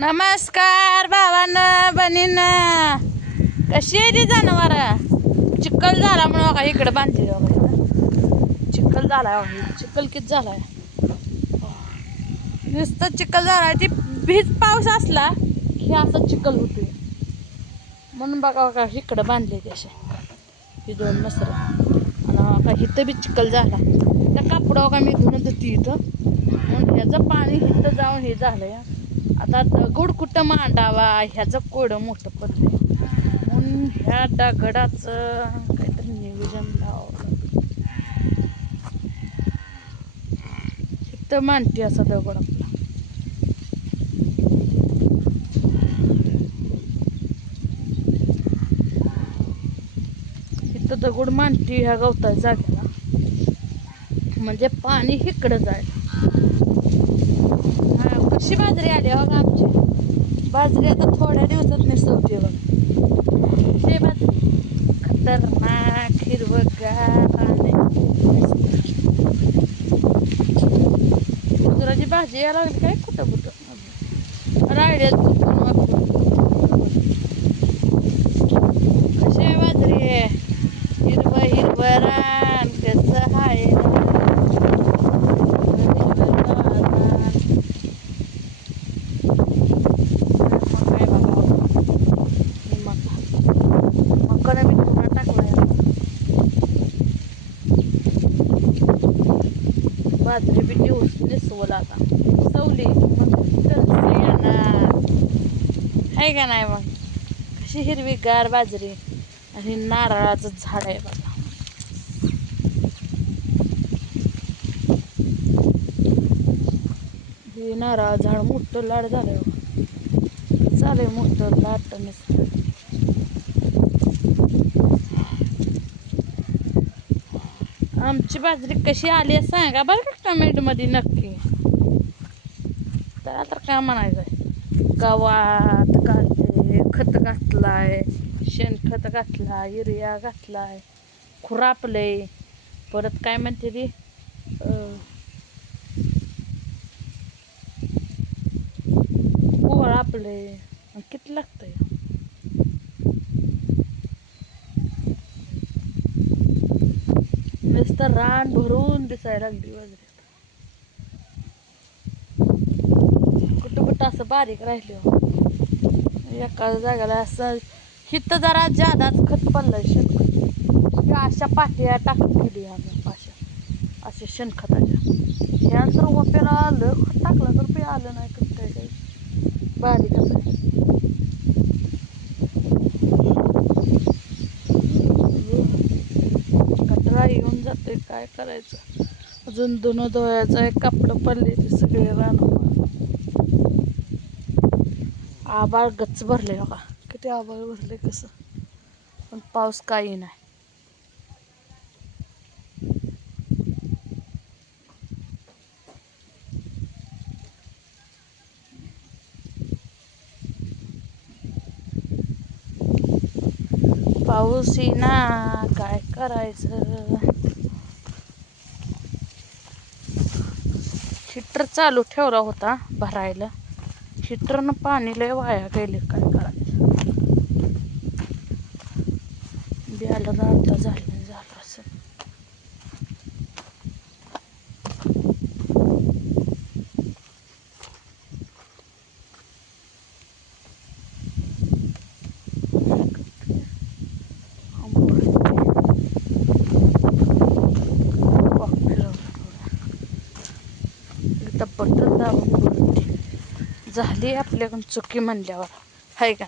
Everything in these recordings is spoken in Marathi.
नमस्कार भावांनो बहिणींनो, कशी आहे ती जनावर? चिखल झाला म्हणून बघा इकडे बांधली बघा. चिखल झालाय बघा, चिखल किती झालाय, नुसतं चिखल झालाय. ती भीज पाऊस असला की असं चिखल होतोय म्हणून बघा बघा इकडं बांधले असे ही दोन मसर. आणि इथं बी चिखल झाला, त्या कापडा बघा मी धुणं धुती इथं म्हणून ह्याचं पाणी इथं जाऊन हे झालंय. आता दगड कुठं मांडावा ह्याचं कोडं मोठं पडलंय म्हणून ह्या दगडाचं काहीतरी नियोजन लावावं. इथं मांडते असा दगड आपला. इथं दगड मांडते ह्या गवताच्या जागेला, म्हणजे पाणी इकडं जाईल. कशी बाजरी आली बघा आमची. बाजरी आता थोड्या दिवसात निसवते बघा. ते बाजरी खतरनाक हिरवगार आणि गुजराची भाजी यायला लागली काय कुठं कुठं राहिल्यात कुठून वापरून. कशी आहे बाजरी, हिरवं हिरवं रान कसं आहे. बाजरी बी निसवलं आता, सवली येणार आहे का नाही. मग कशी हिरवीगार बाजरी आणि नारळाचं झाड आहे बघा. हे नारळ झाड मोठं लाड झालंय बघा, चालेल मोठं लाट नसतं. आमची बाजरी कशी आली आहे सांगा बरं का कमेंटमध्ये नक्की. त्याला तर काय म्हणायचं आहे, गावात काढले खत घातलाय, शेणखत घातलाय, युरिया घातलाय, खुरापलंय, परत काय म्हणते ती कोळापलंय, किती लागतंय. नुसतं रान भरून दिसायला लागली बाजरी. कुठं कुठं असं बारीक राहिले एका जागेला. असं हिथं जरा जादाच खत पडलंय शेणखत. अशा पाट्या टाकून दिली आम्ही अशा शेणखताच्या. ह्या तर वप्याला आलं खत टाकलं तर पे आलं नाही. कसं काय काय बारीक असं कचरा येऊन जाते, काय करायचं. अजून धुणं धुवायचं आहे, कपडं पडले ते सगळे रान. आबाळ गच्च भरले बघा, किती आबाळ भरले कसं, पण पाऊस काही नाही. पाऊस येईना, काय करायचं. हिटर चालू ठेवला होता भरायला, हिटरनं पाणी लय वाया गेले, काय करायचं. बियाला आता झालं असं. बटन दाबून झाली आपल्याकडून चुकी म्हणल्यावर, हाय का.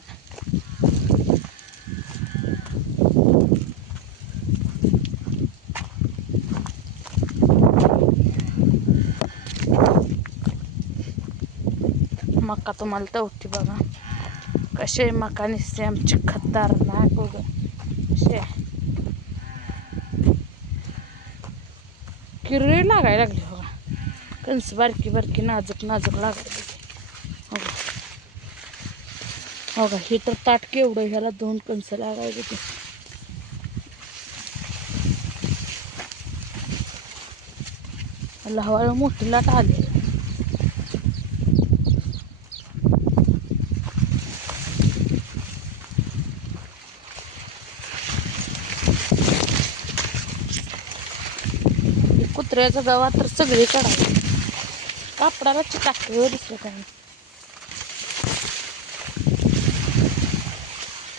मका तुम्हाला तवती बघा कसे मका निसते आमची खतरनाक वगैरे कसे किरळी लागायला लागली बघा. कणस बारकी बारकी नाजूक नाजूक लागायला लागली बघा. हे तर ताट केवढं, ह्याला 2 कणस लागायचे ते. हळूहळू मोठी लाट आली. कुत्र्याचं गावात तर सगळे काढावे. कापडाला चिकाकलं दुसरं काही.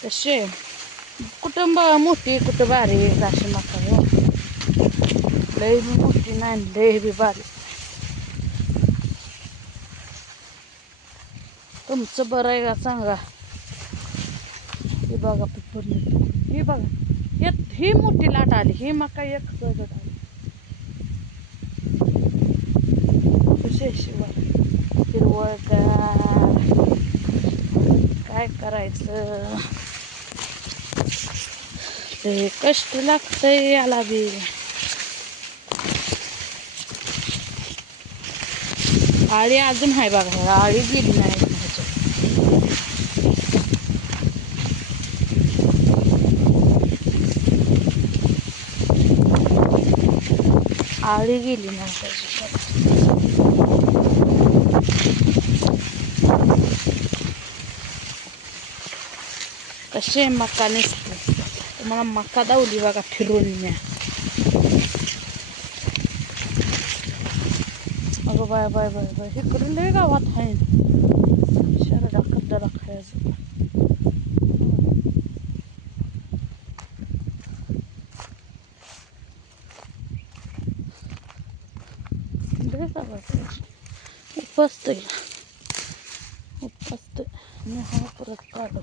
तसे कुटुंब मोठी कुठं बारीक अशी मका लय बी मोठी नाही लय बी बारीक. तुमचं बरं आहे का सांगा. हे बघा पिपरली, ही बघा ही मोठी लाट आली. ही मका एक सगळं आली. कसे शिवाय हिरवळगार. काय करायचं, ते कष्ट लागतंय याला बी. आळी अजून आहे बघा, आळी गेली नाही ह्याच्यात. आळी गेली नाही त्याच्यात. कसे मका नसते तुम्हाला मका दावली बघा फिरून म्या. अगं बाय बाय बाय बाय इकडे लय गावात आहे शरडा खड्डा खायचं. उपसतंय उपसतंय मी हा परत काढ.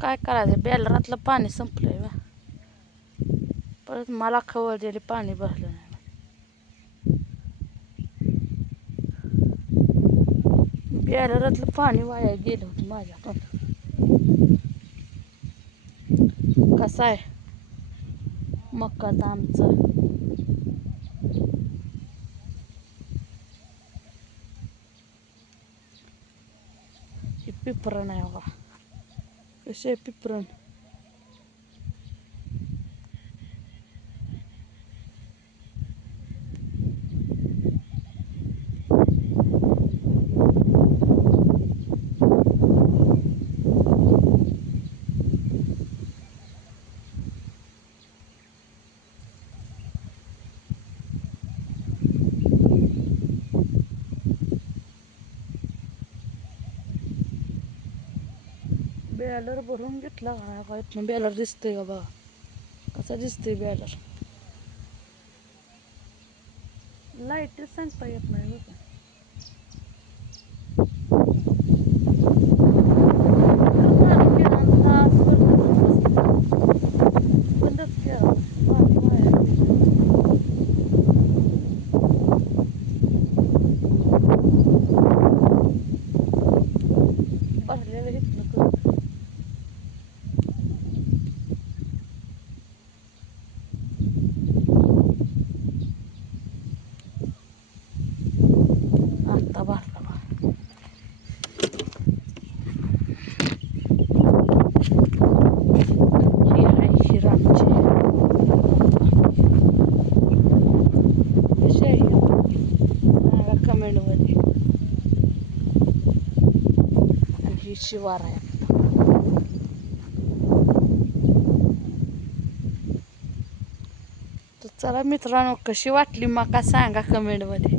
काय करायचं, बेलरातलं पाणी संपलंय बा. परत मला खवळ दिली पाणी भरलं नाही. बेलरातलं पाणी वाया गेलं होतं माझ्याकडं. कसं आहे मकाचं आमचं. हे पिपरण आहे बघा. कसे पिपरण. बॅलर भरून घेतला का इथनं बॅलर दिसतंय का बघा. कसा दिसतंय बॅलर. लाईट सांगता येत नाही बघा. बंदच केला पाणी वाया गेलं. भरलेलं इथनं करत. आता भरला बा. ही आहे हिरांची. कशी आहे सांगा कमेंटमध्ये. आणि ही शिवार आहे. तर चला मित्रांनो, कशी वाटली मका सांगा कमेंटमध्ये.